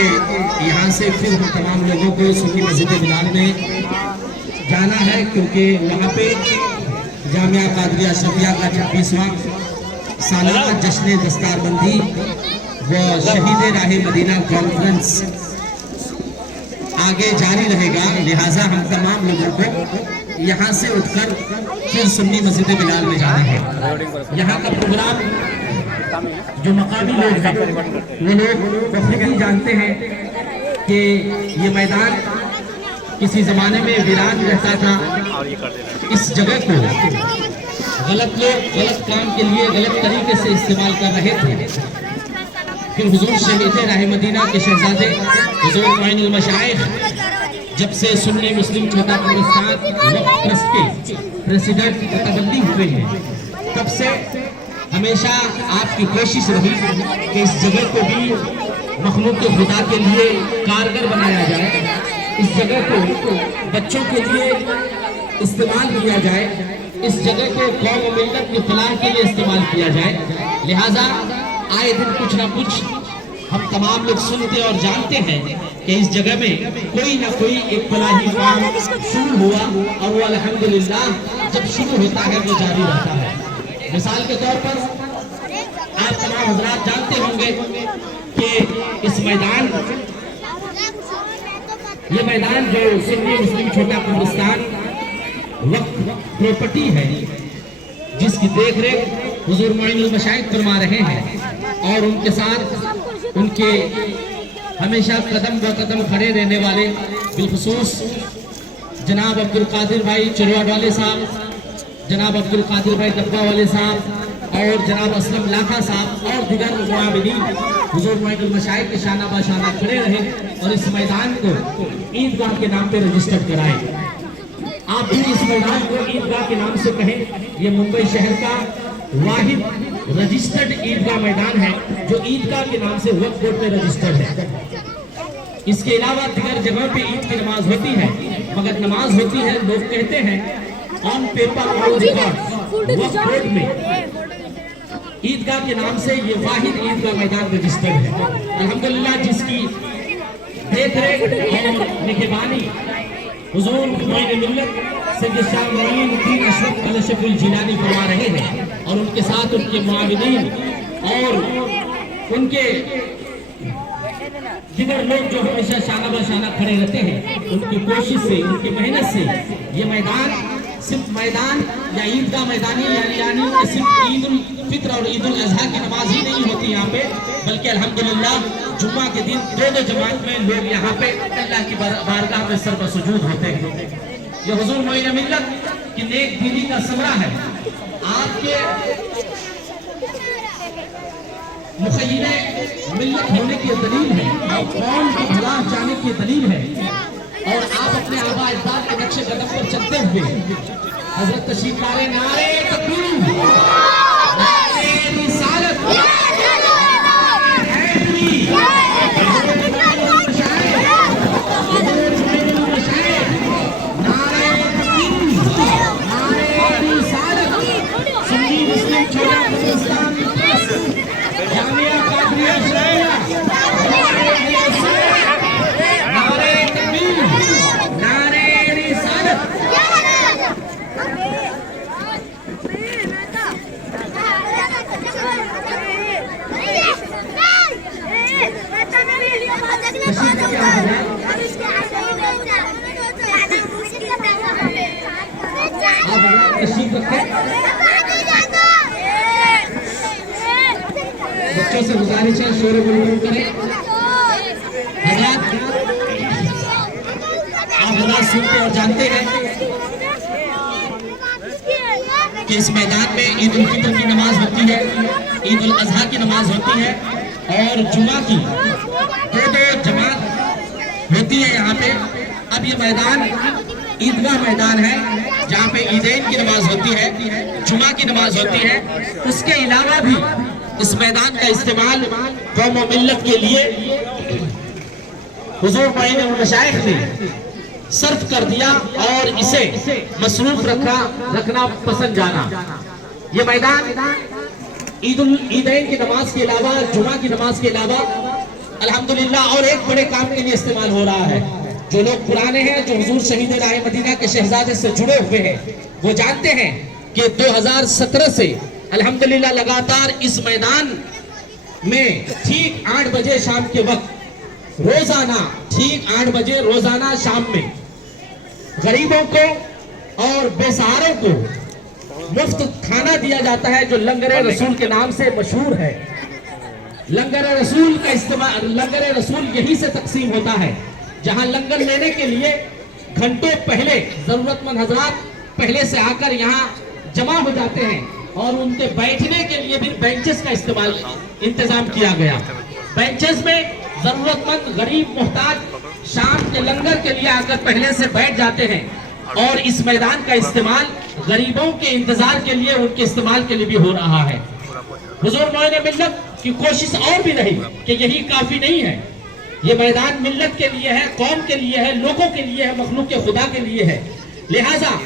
کہ یہاں سے پھر ہم تمام لوگوں کو سنی مسجد بلال میں جانا ہے، کیونکہ وہاں پہ جامعہ قادریہ اشرفیہ کا 26واں سالانہ جشن دستار بندی و شہید راہ مدینہ کانفرنس آگے جاری رہے گا، لہٰذا ہم تمام لوگوں کو یہاں سے اٹھ کر پھر سنی مسجد بلال میں جانا ہے۔ یہاں کا پروگرام جو مقامی لوگ ہیں وہ لوگ بخوبی جانتے ہیں کہ یہ میدان کسی زمانے میں ویران رہتا تھا۔ اس جگہ کو غلط لوگ غلط کام کے لیے غلط طریقے سے استعمال کر رہے تھے، پھر حضور شہید راہ مدینہ کے شہزادے حضور معین المشائخ جب سے سنی مسلم چھوٹا قبرستان وقف ٹرسٹ کے پریزیڈنٹ متولی ہوئے ہیں، تب سے ہمیشہ آپ کی کوشش رہی کہ اس جگہ کو بھی مخلوق خدا کے لیے کارگر بنایا جائے، اس جگہ کو بچوں کے لیے استعمال کیا جائے، اس جگہ کو قوم و ملت کی فلاح کے لیے استعمال کیا جائے۔ لہٰذا آئے دن کچھ نہ کچھ ہم تمام لوگ سنتے اور جانتے ہیں کہ اس جگہ میں کوئی نہ کوئی ایک فلاحی کام شروع ہوا، اور وہ الحمدللہ جب شروع ہوتا ہے وہ جاری رہتا ہے۔ مثال کے طور پر آپ تمام حضرات جانتے ہوں گے کہ اس میدان یہ میدان جو سنی مسلم چھوٹا قبرستان وقف پراپرٹی ہے، جس کی دیکھ ریکھ حضور معین المشائخ فرما رہے ہیں، اور ان کے ساتھ ان کے ہمیشہ قدم با قدم کھڑے رہنے والے بالخصوص جناب عبدالقادر بھائی چرواڑ والے صاحب، جناب عبدالقادر بھائی ڈبہ والے صاحب، اور جناب اسلم لاکھا صاحب اور دیگر معاونین حضور معین المشائخ کے شانہ بہ شانہ کھڑے رہے اور اس میدان کو عیدگاہ کے نام پہ رجسٹر کرائے۔ آپ بھی اس میدان کو عیدگاہ کے نام سے کہیں، یہ ممبئی شہر کا واحد رجسٹرڈ عیدگاہ میدان ہے جو عیدگاہ کے نام سے وقف بورڈ پہ رجسٹرڈ ہے۔ اس کے علاوہ دیگر جگہوں پہ عید کی نماز ہوتی ہے، مگر نماز ہوتی ہے لوگ کہتے ہیں آن پیپر آن ریکارڈ، وقف بورڈ میں عیدگاہ کے نام سے یہ واحد عیدگاہ میدان رجسٹرڈ ہے۔ الحمدللہ جس کی دیکھ ریکھ اور نگہبانی حضور معین ملت سید شاہ معین الدین اشرف کلشف الجیلانی فرما رہے ہیں، اور ان کے ساتھ ان کے معاونین اور ان کے دیگر لوگ جو ہمیشہ شانہ بہ شانہ کھڑے رہتے ہیں، ان کی کوشش سے ان کی محنت سے یہ میدان صرف میدان یا عیدگاہ میدانی یعنی کہ صرف عید الفطر اور عید الاضحیٰ کی نماز ہی نہیں ہوتی یہاں پہ، بلکہ الحمدللہ جمعہ کے دن دونوں جماعت میں لوگ یہاں پہ اللہ کی بارگاہ میں سر بسجود ہوتے ہیں۔ یہ حضور معین ملت کی نیک دلی کا ثمرہ ہے، آپ کے مخیر ملت ہونے کی دلیل ہے، اور قوم کی بھلا جانے کی دلیل ہے، اور آپ اپنے آباء اجداد کے نقش قدم پر چلتے ہوئے حضرت تشریف لائے۔ نعرہ تکبیر، نعرہ رسالت، جامعہ قادریہ اشرفیہ، نعرہ تکبیر، نعرہ رسالت۔ بچوں سے گزارش ہے شور و غل کریں۔ حضرات آپ حضرات سنتے اور جانتے ہیں کہ اس میدان میں عید الفطر کی نماز ہوتی ہے، عید الاضحیٰ کی نماز ہوتی ہے، اور جمعہ کی دو جماعت ہوتی ہے یہاں پہ۔ اب یہ میدان عیدگاہ میدان ہے جہاں پہ عیدین کی نماز ہوتی ہے، جمعہ کی نماز ہوتی ہے۔ اس کے علاوہ بھی اس میدان کا استعمال قوم و ملت کے لیے حضور معین المشائخ نے صرف کر دیا، اور اسے مصروف رکھنا پسند جانا۔ یہ میدان عیدین کی نماز کے علاوہ، جمعہ کی نماز کے علاوہ الحمدللہ اور ایک بڑے کام کے لیے استعمال ہو رہا ہے. جو لوگ پرانے ہیں, جو حضور شہید راہ مدینہ کے شہزادے سے جڑے ہوئے ہیں, وہ جانتے ہیں کہ 2017 سے الحمدللہ لگاتار اس میدان میں ٹھیک 8 بجے شام کے وقت روزانہ ٹھیک 8 بجے روزانہ شام میں غریبوں کو اور بے سہاروں کو مفت کھانا دیا جاتا ہے, جو لنگر رسول کے نام سے مشہور ہے. لنگر رسول کا استعمال, لنگر رسول یہی سے تقسیم ہوتا ہے, جہاں لنگر لینے کے لیے گھنٹوں پہلے ضرورت مند حضرات پہلے سے آ کر یہاں جمع ہو جاتے ہیں, اور ان کے بیٹھنے کے لیے بھی بینچز کا انتظام کیا گیا. بینچز میں ضرورت مند غریب محتاج شام کے لنگر کے لیے آ کر پہلے سے بیٹھ جاتے ہیں, اور اس میدان کا استعمال غریبوں کے انتظار کے لیے, ان کے استعمال کے لیے بھی ہو رہا ہے. حضور معین ملت کی کوشش اور بھی رہی کہ یہی کافی نہیں ہے, یہ میدان ملت کے لیے ہے, قوم کے لیے ہے, لوگوں کے لیے ہے, مخلوق خدا کے لیے ہے. لہٰذا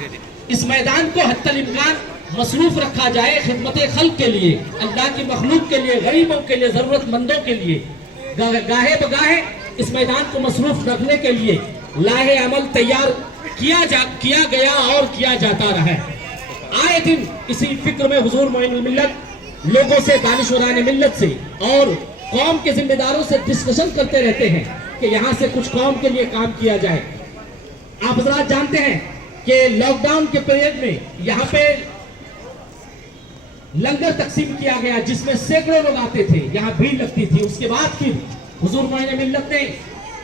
اس میدان کو حتی الامکان مصروف رکھا جائے خدمت خلق کے لیے, اللہ کی مخلوق کے لیے, غریبوں کے لیے, ضرورت مندوں کے لیے. گاہے بگاہے اس میدان کو مصروف رکھنے کے لیے لاہے عمل تیار کیا گیا اور کیا جاتا رہا. آئے دن اسی فکر میں حضور معین الملت لوگوں سے, دانشوران ملت سے اور قوم کے ذمہ داروں سے ڈسکشن کرتے رہتے ہیں کہ یہاں سے کچھ قوم کے لیے کام کیا جائے. آپ حضرات جانتے ہیں کہ لاک ڈاؤن کے پیریڈ میں یہاں پہ لنگر تقسیم کیا گیا, جس میں سینکڑوں لوگ آتے تھے, یہاں بھیڑ لگتی تھی. اس کے بعد پھر حضور معین ملت نے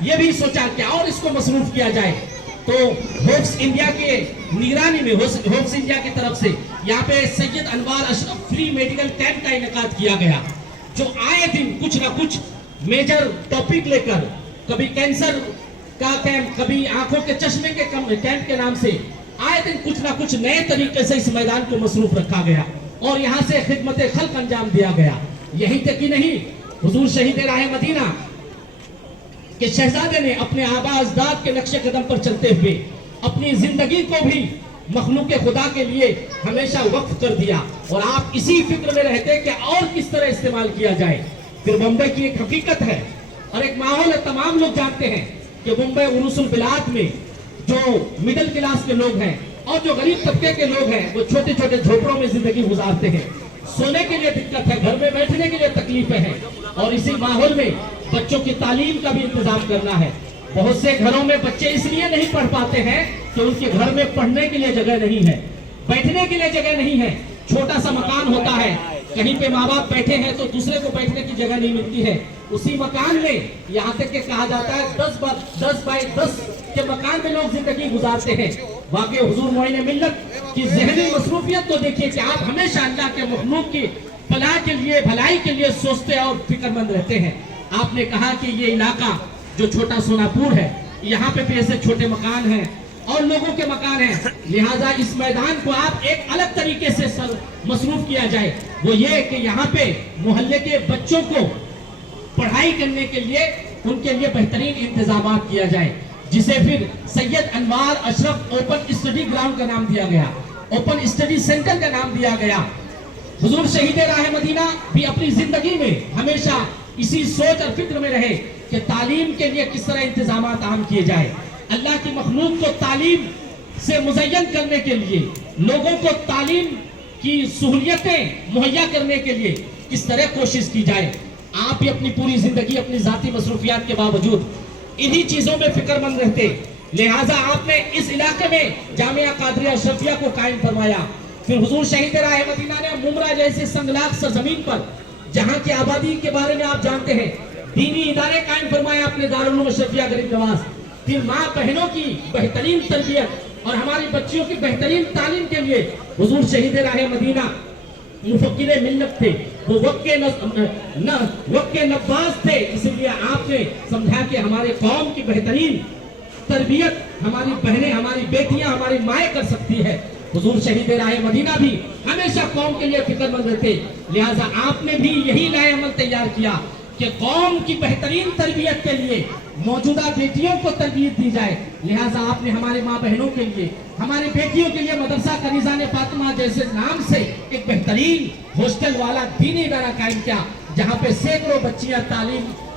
یہ بھی سوچا کہ اور اس کو مصروف کیا جائے, تو ہوپس انڈیا کے نگرانی میں, ہوپس انڈیا کی طرف سے یہاں پہ سید انوار اشرف فری میڈیکل کیمپ کا انعقاد کیا گیا, جو آئے دن کچھ نہ کچھ میجر ٹاپک لے کر, کبھی کینسر کا کیمپ, کبھی آنکھوں کے چشمے کے کیمپ کے نام سے آئے دن کچھ نہ کچھ نئے طریقے سے اس میدان کو مصروف رکھا گیا, اور یہاں سے خدمت خلق انجام دیا گیا. یہی تک ہی نہیں, حضور شہید راہ مدینہ کہ شہزادے نے اپنے آبا اجداد کے نقش قدم پر چلتے ہوئے اپنی زندگی کو بھی مخلوق خدا کے لیے ہمیشہ وقف کر دیا, اور آپ اسی فکر میں رہتے کہ اور کس طرح استعمال کیا جائے. پھر بمبئی کی ایک حقیقت ہے اور ایک ماحول ہے, تمام لوگ جانتے ہیں کہ ممبئی عروس البلاد میں جو مڈل کلاس کے لوگ ہیں اور جو غریب طبقے کے لوگ ہیں, وہ چھوٹے چھوٹے جھوپڑوں میں زندگی گزارتے ہیں. سونے کے لیے دقت ہے, گھر میں بیٹھنے کے لیے تکلیفیں ہیں, اور اسی ماحول میں بچوں کی تعلیم کا بھی انتظام کرنا ہے. بہت سے گھروں میں بچے اس لیے نہیں پڑھ پاتے ہیں کہ ان کے گھر میں پڑھنے کے لیے جگہ نہیں ہے, بیٹھنے کے لیے جگہ نہیں ہے. چھوٹا سا مکان ہوتا ہے, کہیں پہ ماں باپ بیٹھے ہیں تو دوسرے کو بیٹھنے کی جگہ نہیں ملتی ہے. اسی مکان میں یہاں تک کہ کہا جاتا ہے 10 بائی 10 کے مکان میں لوگ زندگی گزارتے ہیں. واقعی حضور معین ملت کی ذہنی مصروفیت تو دیکھیے کہ آپ ہمیشہ اللہ کے مخلوق کی فلاح کے لیے, بھلائی کے لیے سوچتے اور فکر مند رہتے ہیں. آپ نے کہا کہ یہ علاقہ جو چھوٹا سوناپور ہے, یہاں پہ بھی ایسے چھوٹے مکان ہیں اور لوگوں کے مکان ہیں, لہٰذا اس میدان کو آپ ایک الگ طریقے سے مصروف کیا جائے. وہ یہ کہ یہاں پہ محلے کے بچوں کو پڑھائی کرنے کے لیے ان کے لیے بہترین انتظامات کیا جائے, جسے پھر سید انوار اشرف اوپن اسٹڈی گراؤنڈ کا نام دیا گیا, اوپن اسٹڈی سینٹر کا نام دیا گیا. حضور شہید راہ مدینہ بھی اپنی زندگی میں ہمیشہ اسی سوچ اور فکر میں رہے کہ تعلیم کے لیے کس طرح انتظامات عام کیے جائے, اللہ کی مخلوق کو تعلیم سے مزین کرنے کے لیے, لوگوں کو تعلیم کی سہولیتیں مہیا کرنے کے لیے کس طرح کوشش کی جائے. آپ بھی اپنی پوری زندگی اپنی ذاتی مصروفیات کے باوجود انہی چیزوں میں فکر مند رہتے, لہٰذا آپ نے اس علاقے میں جامعہ قادریہ اشرفیہ کو قائم فرمایا. پھر حضور شہید راہ مدینہ نے ممرہ جیسے سنگلاخ سرزمین پر, جہاں کی آبادی کے بارے میں آپ جانتے ہیں, دینی ادارے قائم فرمایا اپنے دارالعلوم اشرفیہ غریب نواز. پھر ماں بہنوں کی بہترین تربیت اور ہماری بچیوں کی بہترین تعلیم کے لیے حضور شہید راہ مدینہ مفکر ملت تھے, وہ وقت کے نباز تھے. اس لیے آپ نے سمجھا کہ ہمارے قوم کی بہترین تربیت ہماری بہنیں, ہماری بیٹیاں, ہماری مائیں کر سکتی ہے. حضور شہید راہ مدینہ بھی ہمیشہ قوم کے لیے فکر مند رہتے, لہٰذا آپ نے بھی یہی نئے عمل تیار کیا کہ قوم کی بہترین تربیت کے لیے موجودہ بیٹیوں کو تربیت دی جائے. لہٰذا آپ نے ہمارے ماں بہنوں کے لیے, ہماری بیٹیوں کے لیے مدرسہ کنیزان فاطمہ جیسے نام سے ایک بہترین ہاسٹل والا دینی ادارہ قائم کیا, جہاں پہ سینکڑوں بچیاں تعلیم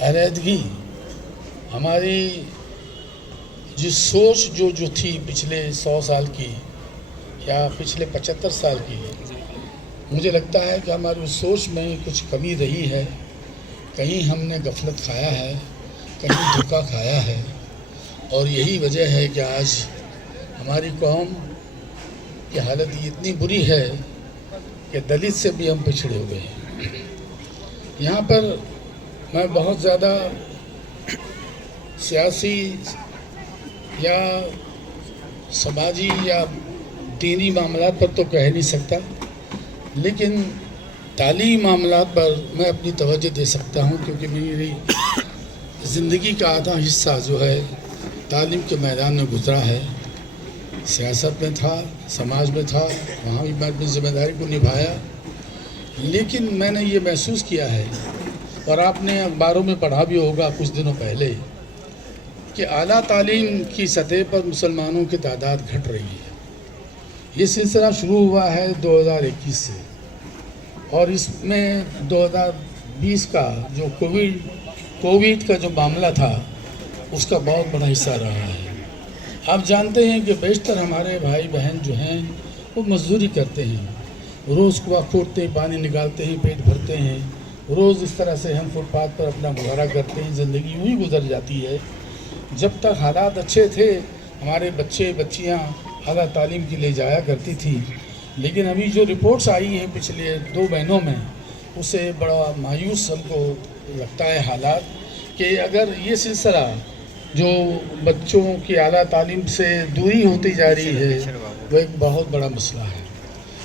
علیحدگی ہماری جس سوچ جو تھی پچھلے 100 سال کی یا پچھلے 75 سال کی، مجھے لگتا ہے کہ ہماری اس سوچ میں کچھ کمی رہی ہے. کہیں ہم نے غفلت کھایا ہے، کہیں دھوکہ کھایا ہے، اور یہی وجہ ہے کہ آج ہماری قوم کی حالت اتنی بری ہے کہ دلت سے بھی ہم پچھڑے ہوئے ہیں. یہاں پر میں بہت زیادہ سیاسی یا سماجی یا دینی معاملات پر تو کہہ نہیں سکتا، لیکن تعلیمی معاملات پر میں اپنی توجہ دے سکتا ہوں، کیونکہ میری زندگی کا آدھا حصہ جو ہے تعلیم کے میدان میں گزرا ہے. سیاست میں تھا، سماج میں تھا، وہاں بھی میں اپنی ذمہ داری کو نبھایا. لیکن میں نے یہ محسوس کیا ہے، اور آپ نے اخباروں میں پڑھا بھی ہوگا کچھ دنوں پہلے، کہ اعلیٰ تعلیم کی سطح پر مسلمانوں کی تعداد گھٹ رہی ہے. یہ سلسلہ شروع ہوا ہے 2021 سے، اور اس میں 2020 کا جو کووڈ کا جو معاملہ تھا اس کا بہت بڑا حصہ رہا ہے. آپ جانتے ہیں کہ بیشتر ہمارے بھائی بہن جو ہیں وہ مزدوری کرتے ہیں، روز کنواں کھودتے ہیں، پانی نکالتے ہیں، پیٹ بھرتے ہیں. روز اس طرح سے ہم فٹ پاتھ پر اپنا گزارا کرتے ہیں، زندگی یوں ہی گزر جاتی ہے. جب تک حالات اچھے تھے ہمارے بچے بچیاں اعلیٰ تعلیم کے لیے جایا کرتی تھی، لیکن ابھی جو رپورٹس آئی ہیں پچھلے 2 مہینوں میں، اس سے بڑا مایوس ہم کو لگتا ہے حالات، کہ اگر یہ سلسلہ جو بچوں کی اعلیٰ تعلیم سے دوری ہوتی جا رہی ہے وہ ایک بہت بڑا مسئلہ ہے.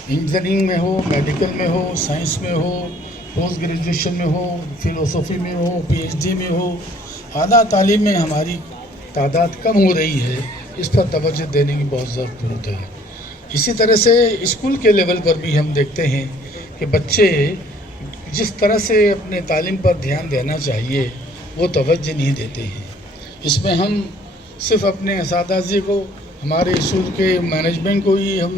انجینئرنگ میں ہو، میڈیکل میں ہو، سائنس میں ہو، پوسٹ گریجویشن میں ہو، فلسفی میں ہو، پی ایچ ڈی میں ہو، اعلیٰ تعلیم میں ہماری تعداد کم ہو رہی ہے. اس پر توجہ دینے کی بہت ضرورت ہے. اسی طرح سے اسکول کے لیول پر بھی ہم دیکھتے ہیں کہ بچے جس طرح سے اپنے تعلیم پر دھیان دینا چاہیے وہ توجہ نہیں دیتے ہیں. اس میں ہم صرف اپنے اساتذہ کو، ہمارے اسکول کے مینجمنٹ کو ہی ہم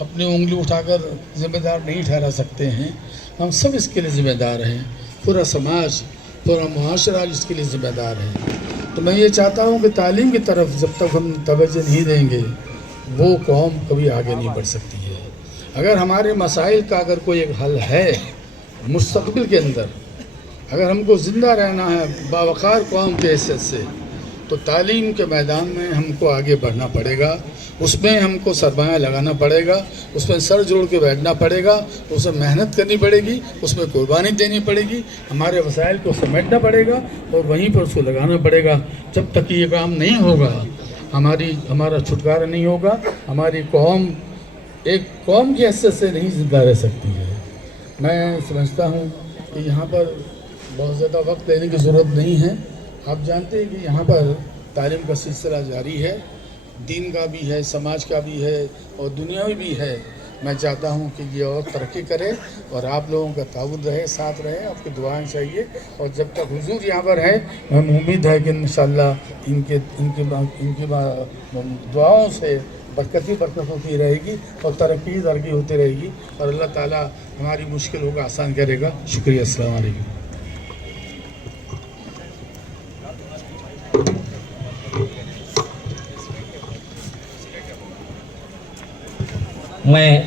اپنی انگلی اٹھا کر ذمہ دار نہیں ٹھہرا سکتے ہیں. ہم سب اس کے لیے ذمہ دار ہیں، پورا سماج، پورا معاشرہ اس کے لیے ذمہ دار ہے. تو میں یہ چاہتا ہوں کہ تعلیم کی طرف جب تک ہم توجہ نہیں دیں گے وہ قوم کبھی آگے نہیں بڑھ سکتی ہے. اگر ہمارے مسائل کا اگر کوئی ایک حل ہے مستقبل کے اندر، اگر ہم کو زندہ رہنا ہے باوقار قوم کے حیثیت سے، تو تعلیم کے میدان میں ہم کو آگے بڑھنا پڑے گا. اس میں ہم کو سرمایہ لگانا پڑے گا، اس میں سر جوڑ کے بیٹھنا پڑے گا، اس میں محنت کرنی پڑے گی، اس میں قربانی دینی پڑے گی، ہمارے وسائل کو سمیٹنا پڑے گا اور وہیں پر اس کو لگانا پڑے گا. جب تک یہ کام نہیں ہوگا ہمارا چھٹکارا نہیں ہوگا. ہماری قوم ایک قوم کی حیثیت سے نہیں زندہ رہ سکتی ہے. میں سمجھتا ہوں کہ یہاں پر بہت زیادہ وقت لینے کی ضرورت نہیں ہے. آپ جانتے ہیں کہ یہاں پر تعلیم کا سلسلہ جاری ہے، دین کا بھی ہے، سماج کا بھی ہے اور دنیاوی بھی ہے. میں چاہتا ہوں کہ یہ اور ترقی کرے اور آپ لوگوں کا تعاون رہے، ساتھ رہے، آپ کی دعائیں چاہیے. اور جب تک حضور یہاں پر ہیں ہمیں امید ہے کہ انشاءاللہ ان کی دعاؤں سے برکت ہوتی رہے گی اور ترقی ہوتی رہے گی اور اللہ تعالیٰ ہماری مشکلوں کو آسان کرے گا. شکریہ. السلام علیکم. میں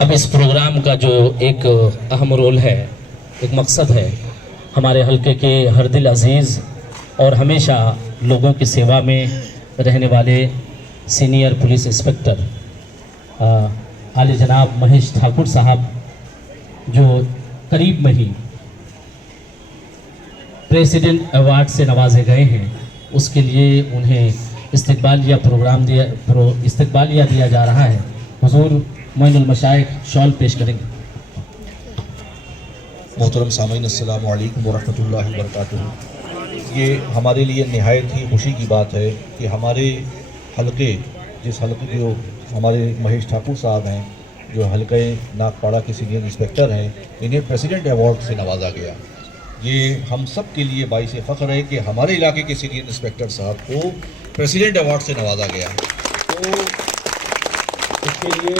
اب اس پروگرام کا جو ایک اہم رول ہے، ایک مقصد ہے، ہمارے حلقے کے ہر دل عزیز اور ہمیشہ لوگوں کی سیوا میں رہنے والے سینئر پولیس انسپکٹر عالی جناب مہیش ٹھاکر صاحب، جو قریب میں ہی پریزیڈنٹ ایوارڈ سے نوازے گئے ہیں، اس کے لیے انہیں استقبالیہ دیا جا رہا ہے. حضور معین المشائخ شال پیش کریں گے. محترم سامعین السلام علیکم ورحمۃ اللہ وبرکاتہ. یہ ہمارے لیے نہایت ہی خوشی کی بات ہے کہ ہمارے حلقے، جس حلقے جو ہمارے مہیش ٹھاکر صاحب ہیں، جو حلقے ناگپاڑا کے سینئر انسپکٹر ہیں، انہیں پریزیڈنٹ ایوارڈ سے نوازا گیا. یہ ہم سب کے لیے باعث فخر ہے کہ ہمارے علاقے کے سینئر انسپکٹر صاحب کو پریزیڈنٹ ایوارڈ سے نوازا گیا. تو اس کے لیے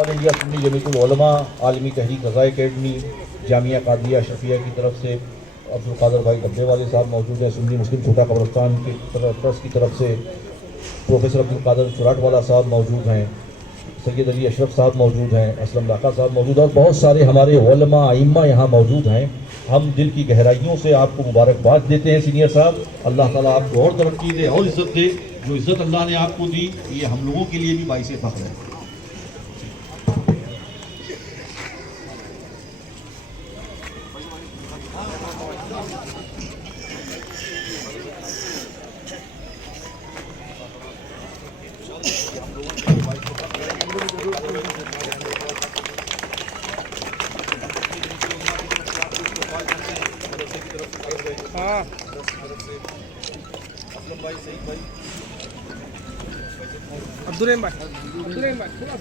آل انڈیا سنی جمیعت العلماء، عالمی تحریک رضا اکیڈمی، جامعہ قادریہ اشرفیہ کی طرف سے عبد القادر بھائی ڈبے والے صاحب موجود ہیں، سنی مسلم چھوٹا قبرستان کے ٹرسٹ کی طرف سے پروفیسر عبد القادر چراٹ والا صاحب موجود ہیں، سید علی اشرف صاحب موجود ہیں، اسلم لاقہ صاحب موجود ہیں، اور بہت سارے ہمارے علماء ائمہ یہاں موجود ہیں. ہم دل کی گہرائیوں سے آپ کو مبارکباد دیتے ہیں سینئر صاحب. اللہ تعالیٰ آپ کو اور ترقی دے اور عزت دے. جو عزت اللہ نے آپ کو دی یہ ہم لوگوں کے لیے بھی باعث فخر ہے. عبدالرحیم بھائی تھوڑا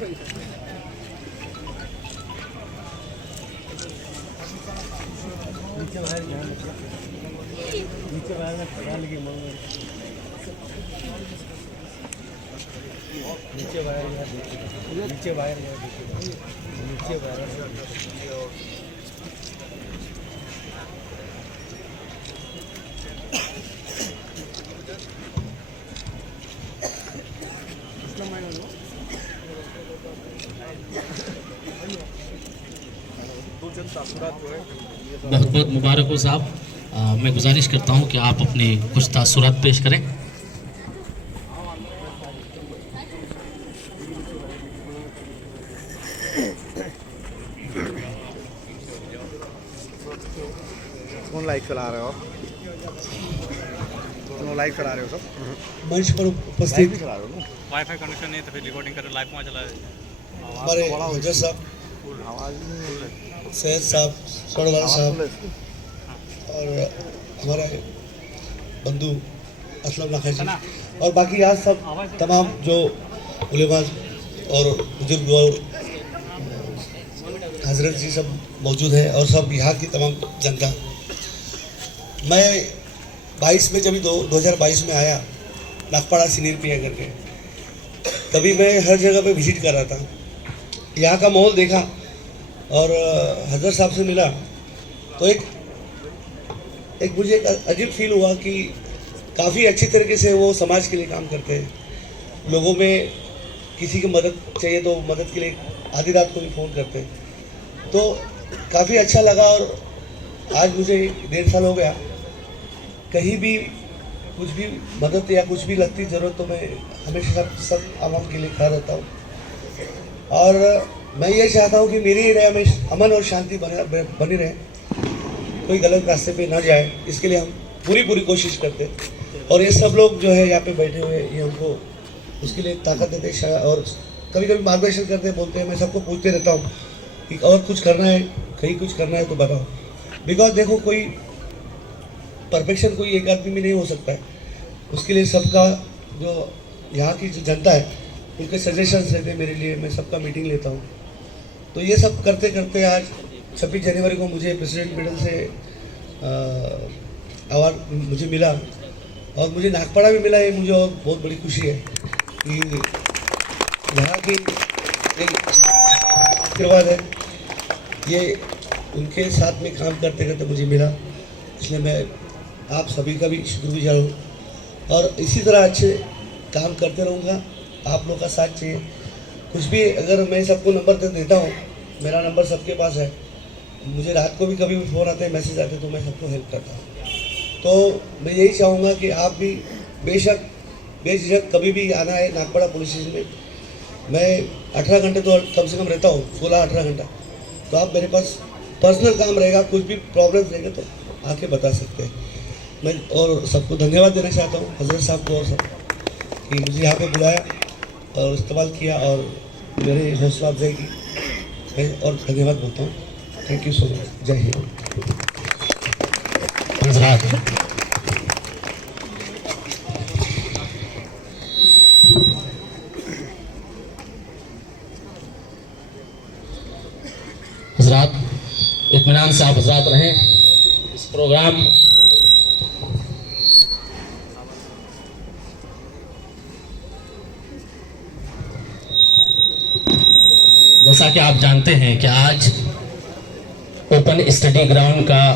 سا بہت بہت مبارک ہو صاحب. میں گزارش کرتا ہوں کہ آپ اپنے کچھ تاثرات پیش کریں. کون لائف چلا رہے ہو لائف چلا رہے ہو سب منچ پر اپستھت چلا رہے ہو نا وائی فائی کنیکشن نہیں تو پھر ریکارڈنگ کر لائف میں چلا ہے. ہمارے حجت صاحب، سید صاحب، سوڑوال صاحب اور ہمارے بندو اسلم لاقہ جی اور باقی آج سب تمام جو علماء اور بزرگ اور حضرت جی سب موجود ہیں اور سب یہاں کی تمام جنتا. میں 22 میں جب 2022 میں آیا ناگپاڑا سینئر پی کر کے، تبھی میں ہر جگہ پہ وزٹ کر رہا تھا. یہاں کا ماحول دیکھا اور حضرت صاحب سے ملا تو ایک مجھے عجیب فیل ہوا کہ کافی اچھی طریقے سے وہ سماج کے لیے کام کرتے ہیں. لوگوں میں کسی کی مدد چاہیے تو مدد کے لیے آدھی رات کو بھی فون کرتے ہیں. تو کافی اچھا لگا اور آج مجھے 1.5 سال ہو گیا. کہیں بھی کچھ بھی مدد یا کچھ بھی لگتی ضرورت تو میں ہمیشہ سب عوام کے لیے کھڑا رہتا ہوں. اور میں یہ چاہتا ہوں کہ میری ایریا میں امن اور شانتی بنی رہے، کوئی غلط راستے پہ نہ جائے. اس کے لیے ہم پوری کوشش کرتے اور یہ سب لوگ جو ہے یہاں پہ بیٹھے ہوئے یہ ہم کو اس کے لیے طاقت دیتے اور کبھی کبھی مارگدرشن کرتے بولتے ہیں. میں سب کو پوچھتے رہتا ہوں کہ اور کچھ کرنا ہے، کہیں کچھ کرنا ہے تو بتاؤ. بیکاز دیکھو کوئی پرفیکشن کوئی ایک آدمی میں نہیں ہو سکتا ہے. اس کے لیے سب کا جو یہاں کی جو جنتا ہے ان کے سجیشنس رہتے ہیں میرے لیے. میں سب کا میٹنگ لیتا ہوں. تو یہ سب کرتے کرتے آج 26 جنوری کو مجھے پریزیڈنٹ میڈل سے ایوارڈ مجھے ملا اور مجھے ناگپاڑا بھی ملا. یہ مجھے اور بہت بڑی خوشی ہے کہ یہاں کی ایک آشیرواد ہے، یہ ان کے ساتھ میں کام کرتے کرتے مجھے ملا. اس لیے میں آپ سبھی کا بھی شکر گزار ہوں اور اسی طرح اچھے کام کرتے رہوں گا. آپ لوگ کا ساتھ چاہیے. کچھ بھی اگر میں سب کو نمبر دیتا ہوں، میرا نمبر سب کے پاس ہے. مجھے رات کو بھی کبھی بھی فون آتے ہیں، میسیج آتے ہیں تو میں سب کو ہیلپ کرتا ہوں. تو میں یہی چاہوں گا کہ آپ بھی بے جھجک کبھی بھی آنا ہے ناگپاڑا پولیس اسٹیشن میں. میں 18 گھنٹے تو کم سے کم رہتا ہوں، 16-18 گھنٹہ. تو آپ میرے پاس پرسنل کام رہے گا، کچھ بھی پرابلم رہے گا تو آ کے بتا سکتے ہیں. میں اور سب کو دھنیہ واد دینا چاہتا ہوں، حضرت صاحب کو اور سب کہ مجھے یہاں پہ بلایا اور استقبال کیا اور میرے حوصلہ افزائی کی. میں اور دھنیہ واد بولتا ہوں. تھینک یو سو مچ. جے ہند. حضرات اطمینان سے آپ حضرات رہیں. اس پروگرام جیسا کہ آپ جانتے ہیں کہ آج اوپن اسٹڈی گراؤنڈ کا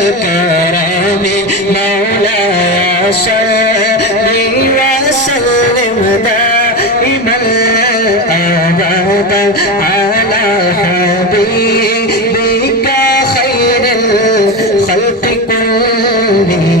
الكرم مولاي صلِّ وسلم دائما أبدا على حبيبك خير الخلق كلهم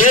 2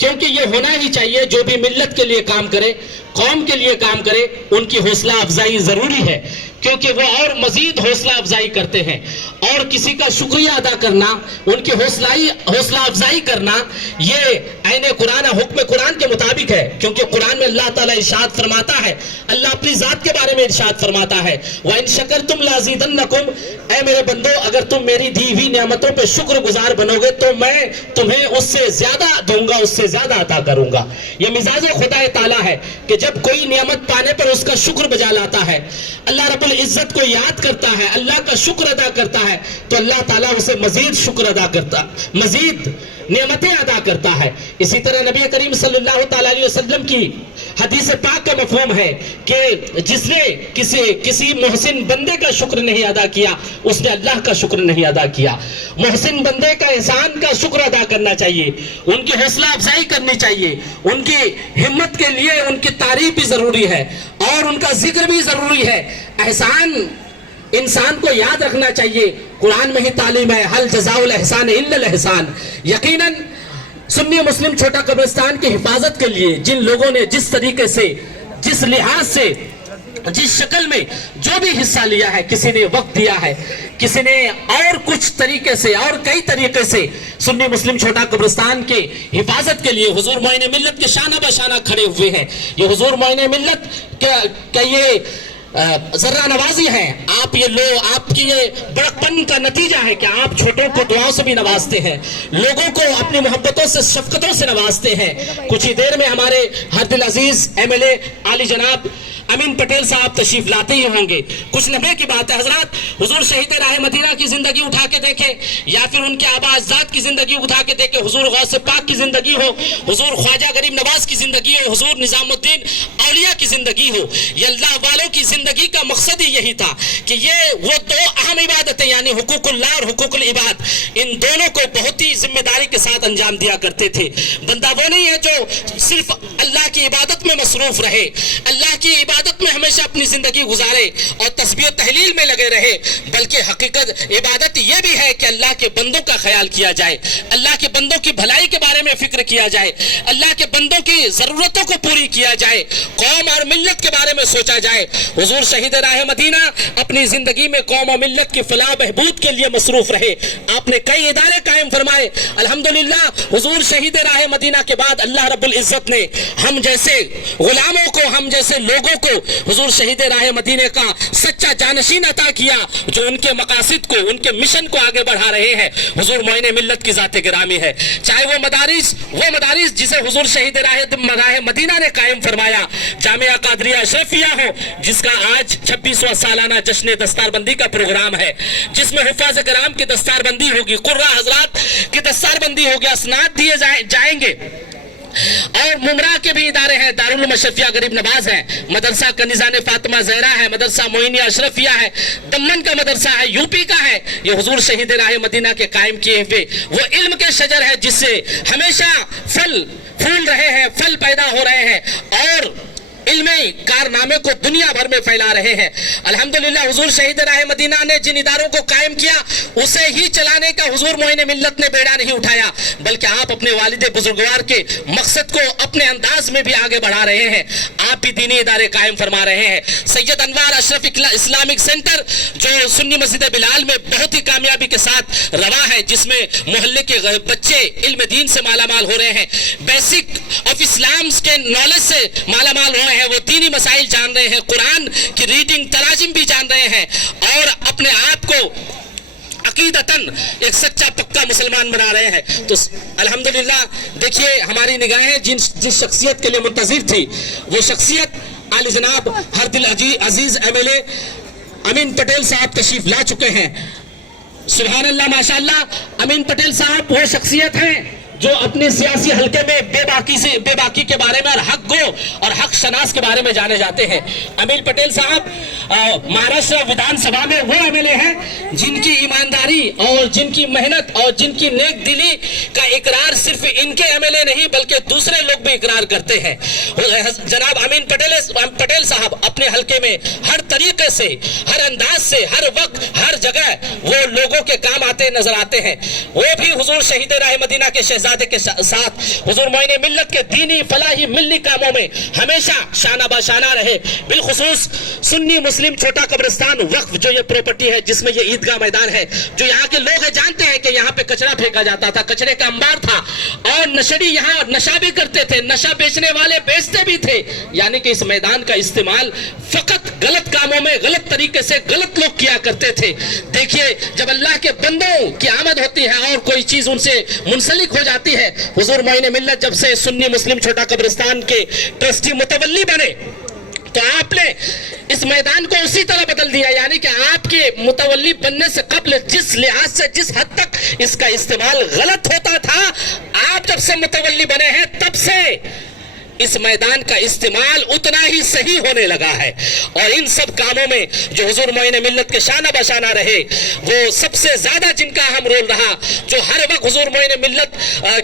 کیونکہ یہ ہونا ہی چاہیے. جو بھی ملت کے لیے کام کرے, قوم کے لیے کام کرے, ان کی حوصلہ افزائی ضروری ہے, کیونکہ وہ اور مزید حوصلہ افزائی کرتے ہیں. اور کسی کا شکریہ ادا کرنا, ان کی حوصلہ افزائی کرنا, یہ عین قرآن, حکم قرآن کے مطابق ہے. کیونکہ قرآن میں اللہ تعالیٰ ارشاد فرماتا ہے, اللہ اپنی ذات کے بارے میں ارشاد فرماتا ہے, وَإِن شَكَرْتُمْ لَأَزِيدَنَّكُمْ, اے میرے بندو اگر تم میری دی ہوئی نعمتوں پہ شکر گزار بنو گے تو میں تمہیں اس سے زیادہ دوں گا, اس سے زیادہ عطا کروں گا. یہ مزاج خدا تعالیٰ ہے کہ جب کوئی نعمت پانے پر اس کا شکر بجا لاتا ہے, اللہ رب العزت کو یاد کرتا ہے, اللہ کا شکر ادا کرتا ہے, تو اللہ تعالیٰ اسے مزید شکر ادا کرتا, مزید نعمتیں ادا کرتا ہے. اسی طرح نبی کریم صلی اللہ تعالیٰ علیہ وسلم کی حدیث پاک کا مفہوم ہے کہ جس نے کسی محسن بندے کا شکر نہیں ادا کیا, اس نے اللہ کا شکر نہیں ادا کیا. محسن بندے کا احسان کا شکر ادا کرنا چاہیے, ان کی حوصلہ افزائی کرنی چاہیے, ان کی ہمت کے لیے ان کی تعریف بھی ضروری ہے اور ان کا ذکر بھی ضروری ہے. احسان انسان کو یاد رکھنا چاہیے, قرآن میں ہی تعلیم ہے, حل جزاء الاحسان الا الاحسان. یقیناً سنی مسلم چھوٹا قبرستان کی حفاظت کے لیے جن لوگوں نے جس طریقے سے, جس لحاظ سے, جس شکل میں جو بھی حصہ لیا ہے, کسی نے وقت دیا ہے, کسی نے اور کچھ طریقے سے اور کئی طریقے سے سنی مسلم چھوٹا قبرستان کے حفاظت کے لیے حضور معین ملت کے شانہ بشانہ کھڑے ہوئے ہیں. یہ حضور معین ملت کا یہ ذرہ نوازی ہے. آپ یہ آپ کی یہ بڑکپن کا نتیجہ ہے کہ آپ چھوٹوں کو دعاؤں سے بھی نوازتے ہیں, لوگوں کو اپنی محبتوں سے, شفقتوں سے نوازتے ہیں. کچھ ہی دیر میں ہمارے ہر دل عزیز MLA عالی جناب امین پٹیل صاحب تشریف لاتے ہی ہوں گے. کچھ لمحے کی بات ہے حضرات, حضور شہید راہ مدینہ کی زندگی اٹھا کے دیکھیں یا پھر ان کے آبا اجداد کی زندگی اٹھا کے دیکھیں, حضور غوث پاک کی زندگی ہو, حضور خواجہ غریب نواز کی زندگی ہو, حضور نظام الدین اولیاء کی زندگی ہو, یہ اللہ والوں کی زندگی کا مقصد ہی یہی تھا کہ یہ وہ دو اہم عبادتیں یعنی حقوق اللہ اور حقوق العباد, ان دونوں کو بہت ہی ذمہ داری کے ساتھ انجام دیا کرتے تھے. بندہ وہ نہیں ہے جو صرف اللہ کی عبادت میں مصروف رہے, اللہ کی عبادت میں ہمیشہ اپنی زندگی گزارے اور تسبیح و تحلیل میں لگے رہے, بلکہ حقیقت عبادت یہ بھی ہے کہ اللہ کے بندوں کا خیال کیا جائے, اللہ کے بندوں کی بھلائی کے بارے میں فکر کیا جائے, اللہ کے بندوں کی ضرورتوں کو پوری کیا جائے, قوم اور ملت کے بارے میں سوچا جائے. حضور شہید راہ مدینہ اپنی زندگی میں قوم و ملت کی فلاح بہبود کے لیے مصروف رہے. آپ نے کئی ادارے قائم فرمائے. الحمدللہ حضور شہید راہ مدینہ کے بعد اللہ رب العزت نے ہم جیسے غلاموں کو, ہم جیسے لوگوں کو حضور شہید راہ مدینہ کا سچا جانشین عطا کیا, جو ان کے مقاصد کو, ان کے مشن کو آگے بڑھا رہے ہیں. حضور معین ملت کی ذات گرامی ہے, چاہے وہ مدارس جسے حضور شہید راہ مدینہ نے قائم فرمایا, جامعہ قادریہ اشرفیہ ہو جس کا آج 26واں سالانہ جشن دستار بندی کا پروگرام ہے, جس میں حفاظ کرام کی دستار بندی ہوگی, قرہ حضرات کی دستار بندی ہوگی, اسناد دیے جائیں گے. اور ممرا کے بھی ادارے ہیں, دارالعلوم اشرفیہ غریب نواز ہے, مدرسہ کنیزان فاطمہ زہرا ہے, مدرسہ معینیہ اشرفیہ ہے, دمن کا مدرسہ ہے, UP کا ہے. یہ حضور شہید راہ مدینہ کے قائم کیے ہوئے وہ علم کے شجر ہے جس سے ہمیشہ پھل پھول رہے ہیں, پھل پیدا ہو رہے ہیں اور علمی کارنامے کو دنیا بھر میں پھیلا رہے ہیں. الحمدللہ حضور شہید راہ مدینہ نے جن اداروں کو قائم کیا اسے ہی چلانے کا حضور معین ملت نے بیڑا نہیں اٹھایا, بلکہ آپ اپنے والد بزرگوار کے مقصد کو اپنے انداز میں بھی آگے بڑھا رہے ہیں. آپ بھی دینی ادارے قائم فرما رہے ہیں. سید انوار اشرف اسلامک سینٹر جو سنی مسجد بلال میں بہت ہی کامیابی کے ساتھ روا ہے, جس میں محلے کے بچے علم دین سے مالا مال ہو رہے ہیں, بیسک آف اسلام کے نالج سے مالا مال ہو رہے ہیں, وہ دینی مسائل جان رہے ہیں, قرآن کی ریڈنگ تراجم بھی جان رہے ہیں اور اپنے آپ کو عقیدتاً ایک سچا پکا مسلمان بنا رہے ہیں. تو الحمدللہ دیکھیے ہماری نگاہیں جس شخصیت کے لیے منتظر تھی وہ شخصیت عالی جناب ہر دل عزیز MLA امین پٹیل صاحب تشریف لا چکے ہیں. سبحان اللہ ماشاءاللہ, امین پٹیل صاحب وہ شخصیت ہیں جو اپنے سیاسی حلقے میں بے باکی کے بارے میں اور حق گو اور حق شناس کے بارے میں جانے جاتے ہیں. امین پٹیل صاحب مہاراشٹر ودھان سبھا میں وہ MLA ہیں جن کی ایمانداری اور جن کی محنت اور جن کی نیک دلی کا اقرار صرف ان کے MLA نہیں بلکہ دوسرے لوگ بھی اقرار کرتے ہیں. جناب امین پٹیل صاحب اپنے حلقے میں ہر طریقے سے, ہر انداز سے, ہر وقت, ہر جگہ وہ لوگوں کے کام آتے نظر آتے ہیں. وہ بھی حضور شہید راہ مدینہ کے شہزادے شہزادے کے ساتھ حضور معین ملت کے دینی فلاحی ملی کاموں میں ہمیشہ شانہ باشانہ رہے. بالخصوص سنی مسلم چھوٹا قبرستان وقف جو یہ پراپرٹی ہے جس میں یہ عیدگاہ میدان ہے, جو یہاں کے لوگ جانتے ہیں کہ یہاں پہ کچرا پھینکا جاتا تھا, کچرے کا انبار تھا, اور نشڑی یہاں نشہ بھی کرتے تھے, نشہ بیچنے والے بیچتے بھی تھے. یعنی کہ اس میدان کا استعمال فقط غلط کاموں میں غلط طریقے سے غلط لوگ کیا کرتے تھے. دیکھیے جب اللہ کے بندوں کی آمد ہوتی ہے اور کوئی چیز ان سے منسلک ہو جاتی ہے, حضور معین ملت جب سے سنی مسلم چھوٹا قبرستان کے ٹرسٹی متولی بنے تو آپ نے اس میدان کو اسی طرح بدل دیا. یعنی کہ آپ کے متولی بننے سے قبل جس لحاظ سے جس حد تک اس کا استعمال غلط ہوتا تھا, آپ جب سے متولی بنے ہیں تب سے اس میدان کا استعمال اتنا ہی صحیح ہونے لگا ہے. اور ان سب کاموں میں جو حضور معین ملت کے شانہ بشانہ رہے, وہ سب سے زیادہ جن کا اہم رول رہا, جو ہر وقت حضور معین ملت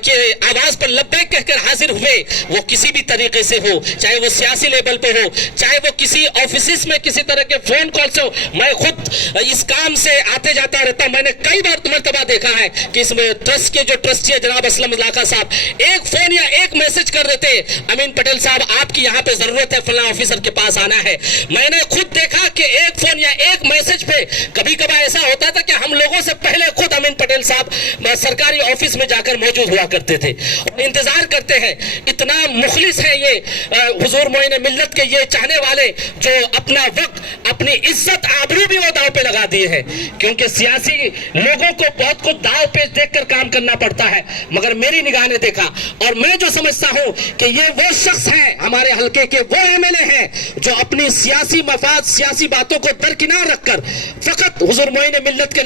کے آواز پر لبیک کہہ کر حاضر ہوئے, وہ کسی بھی طریقے سے ہو, چاہے وہ سیاسی لیول پہ ہو, چاہے وہ کسی آفیسز میں کسی طرح کے فون کال سے ہو. میں خود اس کام سے آتے جاتا رہتا ہوں, میں نے کئی بار مرتبہ دیکھا ہے کہ اس میں ٹرسٹ کے جو ٹرسٹی ہے جناب اسلم لاکھا صاحب ایک فون یا ایک میسج کر دیتے, امین پٹیل صاحب آپ کی یہاں پہ ضرورت ہے, فلاں آفیسر کے پاس آنا ہے. میں نے خود دیکھا کہ ایک فون یا ایک میسج پہ کبھی کبھار ایسا ہوتا تھا کہ ہم لوگوں سے پہلے خود امین پٹیل صاحب سرکاری آفس میں جا کر موجود ہوا کرتے تھے اور انتظار کرتے ہیں. اتنا مخلص ہے یہ حضور معین ملت کے یہ چاہنے والے جو اپنا وقت اپنی عزت آبرو بھی وہ داؤ پہ لگا دیے ہیں, کیونکہ سیاسی لوگوں کو بہت کچھ داؤ پہ دیکھ کر کام کرنا پڑتا ہے, مگر میری نگاہ نے دیکھا اور میں جو سمجھتا ہوں کہ یہ وہ شخص ہیں ہمارے حلقے کے, وہ ایم ایل اے ہیں جو اپنی سیاسی مفاد سیاسی باتوں کو درکنار رکھ کر فقط حضور معین ملت کے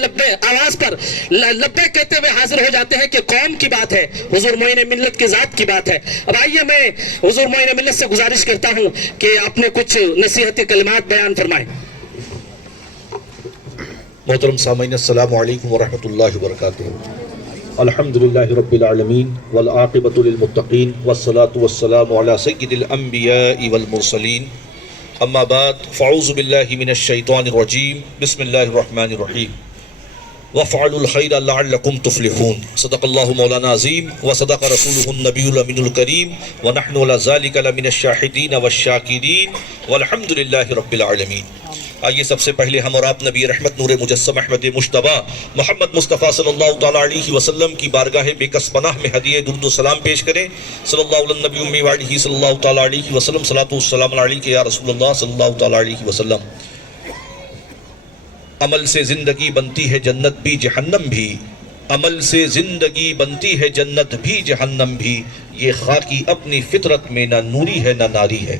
آواز پر لبیک کہتے ہوئے حاضر ہو جاتے ہیں کہ قوم کی بات ہے, حضور معین ملت کی ذات کی بات ہے. اب آئیے میں حضور معین ملت سے گزارش کرتا ہوں کہ آپ نے کچھ نصیحتی کلمات بیان فرمائیں. محترم سامعین السلام علیکم ورحمۃ اللہ وبرکاتہ. الحمدللہ رب العالمین والعاقبۃ للمتقین والصلاة والسلام علی سید الانبیاء والمرسلین. اما بعد فاعوذ باللہ من الشیطان الرجیم. بسم اللہ الرحمن الرحیم. وفعلوا الخیر لعلکم تفلحون. صدق اللہ مولانا عظیم وصدق رسولہ النبی الامین الکریم ونحن علی ذلک لمن الشاہدین والشاکرین والحمدللہ رب العالمین. آئیے سب سے پہلے ہم اور آپ نبی رحمت نور مجسم احمد مجتبیٰ محمد مصطفیٰ صلی اللہ تعالیٰ علیہ وسلم کی بارگاہ بے کس پناہ میں ہدیہ درود و سلام پیش کریں. صلی اللہ علیہ نبی امی وعلیہ صلی اللہ تعالیٰ علیہ وسلم. صلاۃ والسلام علیک یا رسول اللہ صلی اللہ تعالیٰ علیہ وسلم. عمل سے زندگی بنتی ہے جنت بھی جہنم بھی, عمل سے زندگی بنتی ہے جنت بھی جہنم بھی, یہ خاکی اپنی فطرت میں نہ نوری ہے نہ ناری ہے.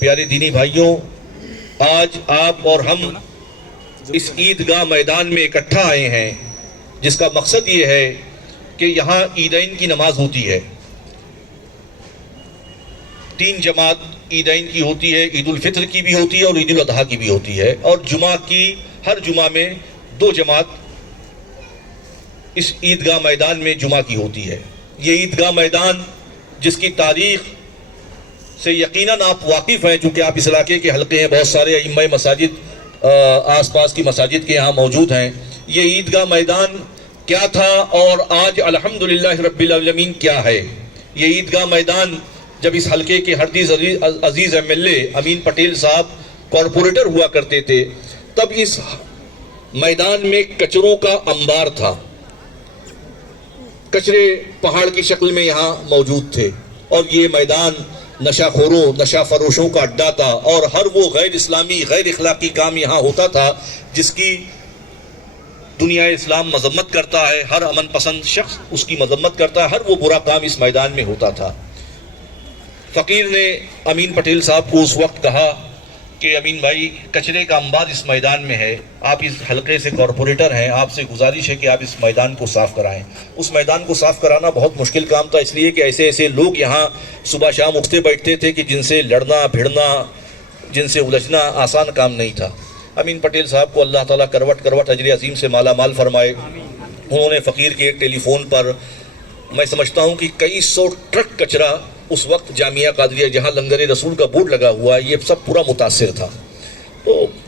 پیارے دینی بھائیوں, آج آپ اور ہم اس عیدگاہ میدان میں اکٹھا آئے ہیں جس کا مقصد یہ ہے کہ یہاں عیدین کی نماز ہوتی ہے. 3 جماعت عیدین کی ہوتی ہے, عید الفطر کی بھی ہوتی ہے اور عید الاضحیٰ کی بھی ہوتی ہے, اور جمعہ کی ہر جمعہ میں 2 جماعت اس عیدگاہ میدان میں جمعہ کی ہوتی ہے. یہ عیدگاہ میدان جس کی تاریخ سے یقیناً آپ واقف ہیں, چونکہ آپ اس علاقے کے حلقے ہیں, بہت سارے ائمہ مساجد آس پاس کی مساجد کے یہاں موجود ہیں. یہ عیدگاہ میدان کیا تھا اور آج الحمدللہ رب العالمین کیا ہے. یہ عیدگاہ میدان جب اس حلقے کے ہردیز عزیز ایم ایل اے امین پٹیل صاحب کارپوریٹر ہوا کرتے تھے, تب اس میدان میں کچروں کا انبار تھا. کچرے پہاڑ کی شکل میں یہاں موجود تھے, اور یہ میدان نشہ خوروں نشہ فروشوں کا اڈا تھا, اور ہر وہ غیر اسلامی غیر اخلاقی کام یہاں ہوتا تھا جس کی دنیا اسلام مذمت کرتا ہے. ہر امن پسند شخص اس کی مذمت کرتا ہے. ہر وہ برا کام اس میدان میں ہوتا تھا. فقیر نے امین پٹیل صاحب کو اس وقت کہا کہ امین بھائی, کچرے کا انبار اس میدان میں ہے, آپ اس حلقے سے کارپوریٹر ہیں, آپ سے گزارش ہے کہ آپ اس میدان کو صاف کرائیں. اس میدان کو صاف کرانا بہت مشکل کام تھا, اس لیے کہ ایسے ایسے لوگ یہاں صبح شام اٹھتے بیٹھتے تھے کہ جن سے لڑنا بھیڑنا, جن سے الجھنا آسان کام نہیں تھا. امین پٹیل صاحب کو اللہ تعالیٰ کروٹ کروٹ اجر عظیم سے مالا مال فرمائے. انہوں نے فقیر کے ایک ٹیلی فون پر میں سمجھتا ہوں کہ کئی 100 ٹرک کچرا اس وقت جامعہ قادریہ جہاں لنگر رسول کا بورڈ لگا ہوا ہے, یہ سب پورا متاثر تھا. تو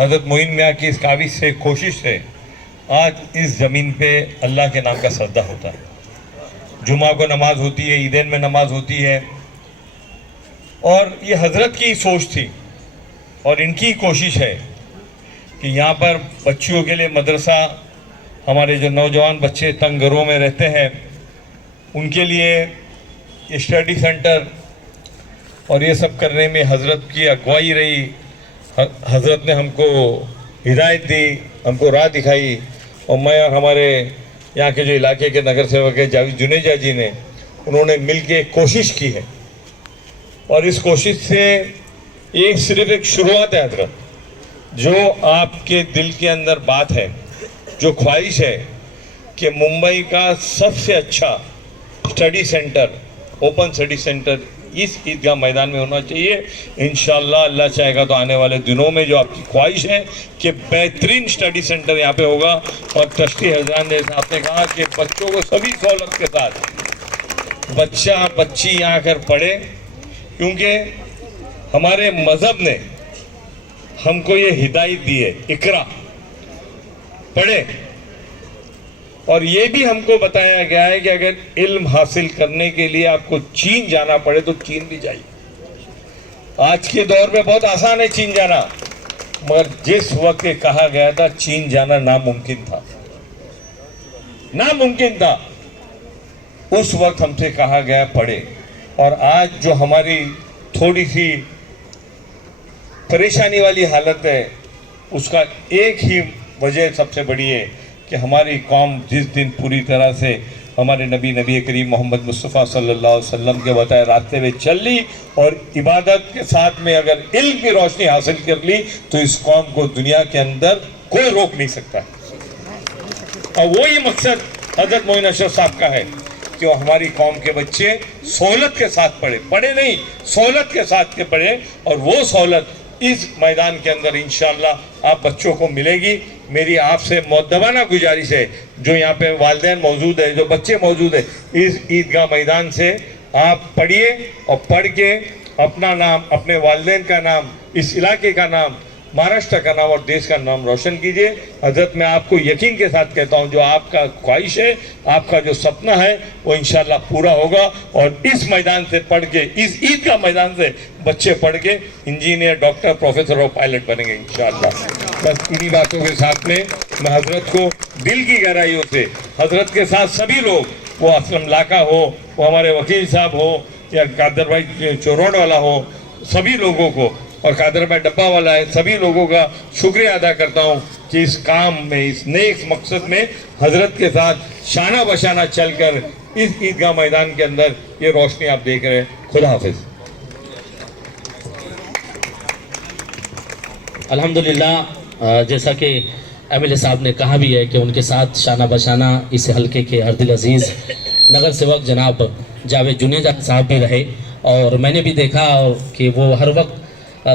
حضرت معین میاں کی اس کاوش سے کوشش سے آج اس زمین پہ اللہ کے نام کا سجدہ ہوتا ہے. جمعہ کو نماز ہوتی ہے, عیدین میں نماز ہوتی ہے, اور یہ حضرت کی سوچ تھی اور ان کی کوشش ہے کہ یہاں پر بچیوں کے لیے مدرسہ, ہمارے جو نوجوان بچے تنگ گھروں میں رہتے ہیں ان کے لیے اسٹڈی سینٹر, اور یہ سب کرنے میں حضرت کی اگوائی رہی. حضرت نے ہم کو ہدایت دی, ہم کو راہ دکھائی, اور میں اور ہمارے یہاں کے جو علاقے کے نگر سیوک ہے جاوید جنیجا جی نے, انہوں نے مل کے کوشش کی ہے, اور اس کوشش سے یہ صرف ایک شروعات ہے. حضرت جو آپ کے دل کے اندر بات ہے, جو خواہش ہے کہ ممبئی کا سب سے اچھا study centre, open study centre اس عیدگاہ میدان میں ہونا چاہیے. انشاءاللہ اللہ چاہے گا تو آنے والے دنوں میں جو آپ کی خواہش ہے کہ بہترین اسٹڈی سینٹر یہاں پہ ہوگا, اور ٹرسٹی حضران نے صاحب نے کہا کہ بچوں کو سبھی سہولت کے ساتھ بچہ بچی یہاں آ کر پڑھے, کیونکہ ہمارے مذہب نے ہم کو یہ ہدایت دی ہے اقرا, پڑھے. اور یہ بھی ہم کو بتایا گیا ہے کہ اگر علم حاصل کرنے کے لیے آپ کو چین جانا پڑے تو چین بھی جائیے. آج کے دور میں بہت آسان ہے چین جانا, مگر جس وقت کہا گیا تھا چین جانا ناممکن تھا, ناممکن تھا, اس وقت ہم سے کہا گیا پڑھے. اور آج جو ہماری تھوڑی سی پریشانی والی حالت ہے, اس کا ایک ہی وجہ سب سے بڑی ہے کہ ہماری قوم جس دن پوری طرح سے ہمارے نبی کریم محمد مصطفیٰ صلی اللہ علیہ وسلم کے بتائے راستے میں چل لی اور عبادت کے ساتھ میں اگر علم کی روشنی حاصل کر لی تو اس قوم کو دنیا کے اندر کوئی روک نہیں سکتا. اور وہی مقصد حضرت معین اشرف صاحب کا ہے کہ وہ ہماری قوم کے بچے سہولت کے ساتھ پڑھے نہیں, سہولت کے ساتھ کے پڑھے, اور وہ سہولت اس میدان کے اندر انشاءاللہ آپ بچوں کو ملے گی. میری آپ سے مؤدبانہ گزارش ہے, جو یہاں پہ والدین موجود ہیں, جو بچے موجود ہیں, اس عیدگاہ میدان سے آپ پڑھیے اور پڑھ کے اپنا نام, اپنے والدین کا نام, اس علاقے کا نام, مہاراشٹر کا نام اور دیش کا نام روشن کیجیے. حضرت میں آپ کو یقین کے ساتھ کہتا ہوں جو آپ کا خواہش ہے, آپ کا جو سپنا ہے وہ انشاءاللہ پورا ہوگا, اور اس میدان سے پڑھ کے, اس عید کا میدان سے بچے پڑھ کے انجینئر, ڈاکٹر, پروفیسر اور پائلٹ بنیں گے انشاءاللہ. بس انہی باتوں کے ساتھ میں حضرت کو دل کی گہرائیوں سے, حضرت کے ساتھ سبھی لوگ, وہ اسلم لاکا ہو, وہ ہمارے وکیل صاحب ہو, یا قادر بھائی چوروڈ والا ہو, سبھی لوگوں کو, اور قادر بھائی ڈبہ والا ہے, سبھی لوگوں کا شکریہ ادا کرتا ہوں کہ اس کام میں, اس نیک مقصد میں حضرت کے ساتھ شانہ بشانہ چل کر اس عیدگاہ میدان کے اندر یہ روشنی آپ دیکھ رہے ہیں. خدا حافظ. الحمدللہ جیسا کہ ایم ایل اے صاحب نے کہا بھی ہے کہ ان کے ساتھ شانہ بشانہ اس حلقے کے ارد عزیز نگر سیوک جناب جاوید جنیجا صاحب بھی رہے, اور میں نے بھی دیکھا کہ وہ ہر وقت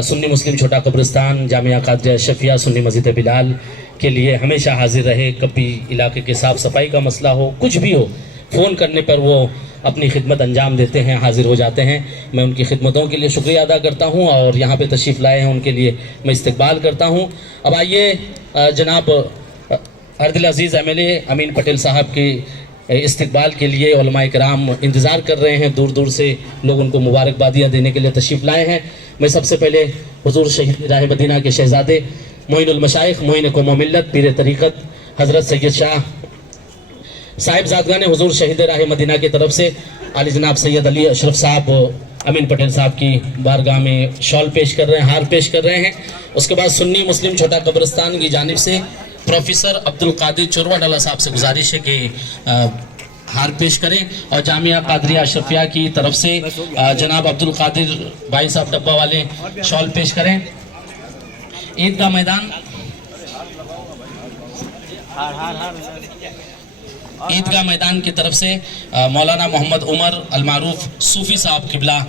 سنی مسلم چھوٹا قبرستان, جامعہ قادریہ اشرفیہ, سنی مسجد بلال کے لیے ہمیشہ حاضر رہے. کبھی علاقے کے صاف صفائی کا مسئلہ ہو, کچھ بھی ہو, فون کرنے پر وہ اپنی خدمت انجام دیتے ہیں, حاضر ہو جاتے ہیں. میں ان کی خدمتوں کے لیے شکریہ ادا کرتا ہوں, اور یہاں پہ تشریف لائے ہیں ان کے لیے میں استقبال کرتا ہوں. اب آئیے جناب ارد عزیز ایم ایل اے امین پٹیل صاحب کے استقبال کے لیے علماء کرام انتظار کر رہے ہیں, دور دور سے لوگ ان کو مبارکبادیاں دینے کے لیے تشریف لائے ہیں. میں سب سے پہلے حضور شہید راہ مدینہ کے شہزادے, معین المشائخ, معین قوم و ملت, پیر طریقت حضرت سید شاہ صاحب زادگان حضور شہید راہ مدینہ کی طرف سے عالی جناب سید علی اشرف صاحب امین پٹیل صاحب کی بارگاہ میں شال پیش کر رہے ہیں, ہار پیش کر رہے ہیں. اس کے بعد سنی مسلم چھوٹا قبرستان کی جانب سے پروفیسر عبد القادر چوروا ڈالا صاحب سے گزارش ہے کہ ہار پیش کریں, اور جامعہ قادریہ اشرفیہ کی طرف سے جناب عبد القادر بھائی صاحب ڈبہ والے شال پیش کریں. عیدگاہ میدان, عیدگاہ میدان کی طرف سے مولانا محمد عمر المعروف صوفی صاحب قبلہ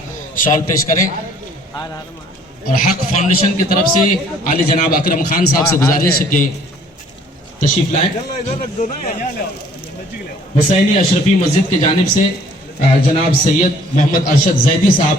شال پیش کریں, اور حق فاؤنڈیشن کی طرف سے عالی جناب اکرم خان صاحب سے گزارش ہے کہ تشریف لائیں. حسینی اشرفی مسجد کی جانب سے جناب سید محمد ارشد زیدی صاحب